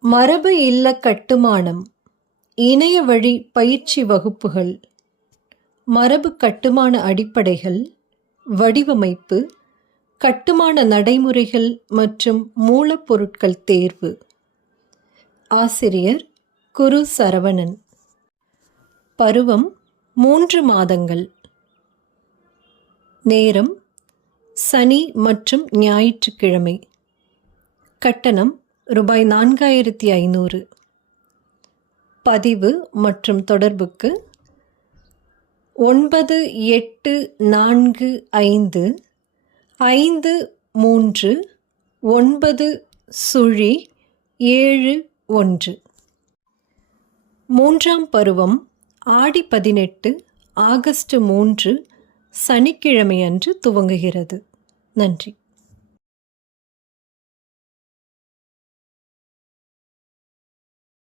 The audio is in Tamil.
மரபு இல்ல கட்டுமானம் இணைய வழி பயிற்சி வகுப்புகள் மரபு கட்டுமான அடிப்படைகள் வடிவமைப்பு கட்டுமான நடைமுறைகள் மற்றும் மூலப்பொருட்கள் தேர்வு. ஆசிரியர் குரு சரவணன். பருவம் மூன்று மாதங்கள். நேரம் சனி மற்றும் ஞாயிற்றுக்கிழமை. கட்டணம் ரூபாய் நான்காயிரத்தி ஐநூறு. பதிவு மற்றும் தொடர்புக்கு ஒன்பது எட்டு நான்கு ஐந்து ஐந்து மூன்று ஒன்பது சுழி ஏழு ஒன்று. மூன்றாம் பருவம் ஆடி பதினெட்டு ஆகஸ்ட் மூன்று சனிக்கிழமை அன்று துவங்குகிறது. நன்றி.